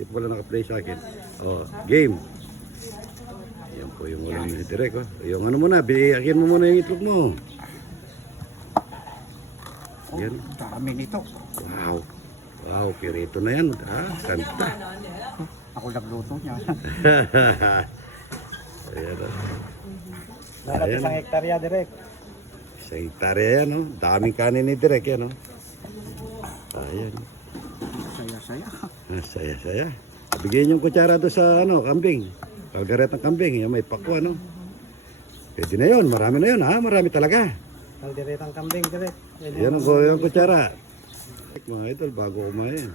Hindi pa pala naka-play sa akin. Oh, game. Yan po yung ulam ni Direk. Oh. Yung ano muna, biyakin mo muna yung itlog mo. Yan. Dami nito. Wow. Wow, pirito na yan. Ah, kanta. Ako nagluto niya. Ayan. Oh. Dapat Ayan. isang hektarya, Direk. Sa hektarya yan, oh. Daming kanin ni Direk yan, oh. Ayan. Saya-saya. Ah, saya-saya. Bigyan yung kutsara doon sa ano, kambing. Kalgaret ng kambing, yan may pakwa, no? Pwede na yun, marami na yun, ha? Marami talaga. Kalderetang kambing, Direk. Yan ang kutsara. Mga idol, bago kumain.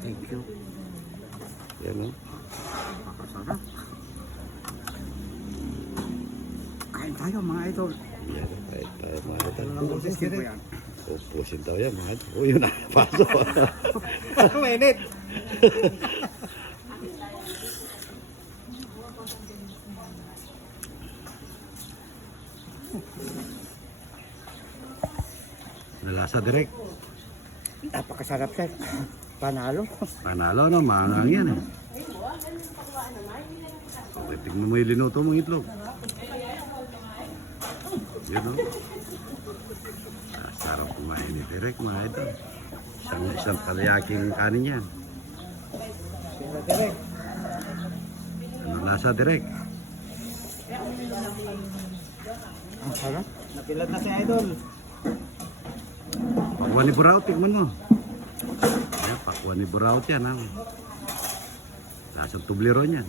Thank you. Yan, no? Makasarap. Kain tayo, mga idol. Yan, kahit mga idol. Boses ko yan. Pupusin daw yan, mga idol. Oh, yun na, paso. Mainit. Nalasa direct. Napakasarap, sir. Panalo. Panalo, no? Maangang yan, eh. Okay, tignan mo yung linuto mong itlog. Yan, no? Sarap kumain ni direct, mga idol. Isang palayaking kanin yan. Sira, Direk. Ano lasa direct? Ang sarap. Napilad na si idol. Pakwan ni Buraut, tignan mo. Ayan, pakwan ni Buraut yan, ha? Lasang tubliron yan.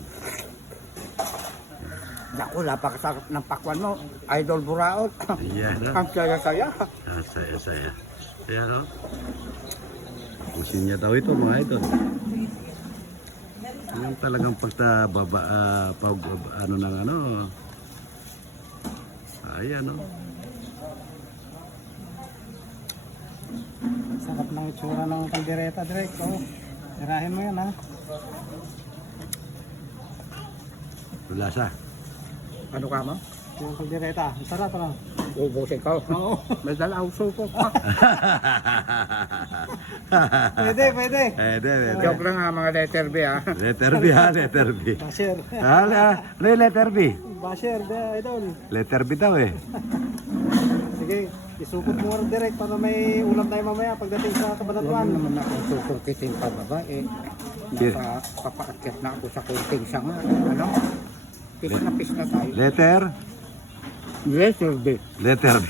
Naku, napakasarap ng pakwan mo. Idol Buraot. Ayan, no? Ang saya-saya. Ah, saya-saya. Ayan, no? Pusin niya daw ito, mga idol. Yung talagang ano ng ano. Ayan, no? Sarap ng itsura ng kaldereta, Direk. Oh, tirahin mo yan, ha? Lasa. Ano ka mo? Yung kaldereta. Ang sarap, ano? Ubusin ka. Oo. May dalawso ko. Pwede. Pwede. Joke lang ha, mga letter B, ha? Letter B, ha? Letter B. Basher. Ano yung letter B? Basher, idol. Letter B daw, eh. Sige, isukot mo rin, Direk, para may ulam tayo mamaya pagdating sa Kabanatuan. Huwag naman akong susungkitin pa, babae. Napapaakyat na ako sa kunting sanga. Ano? Pis na tayo. Letter? Letter B. Letter B.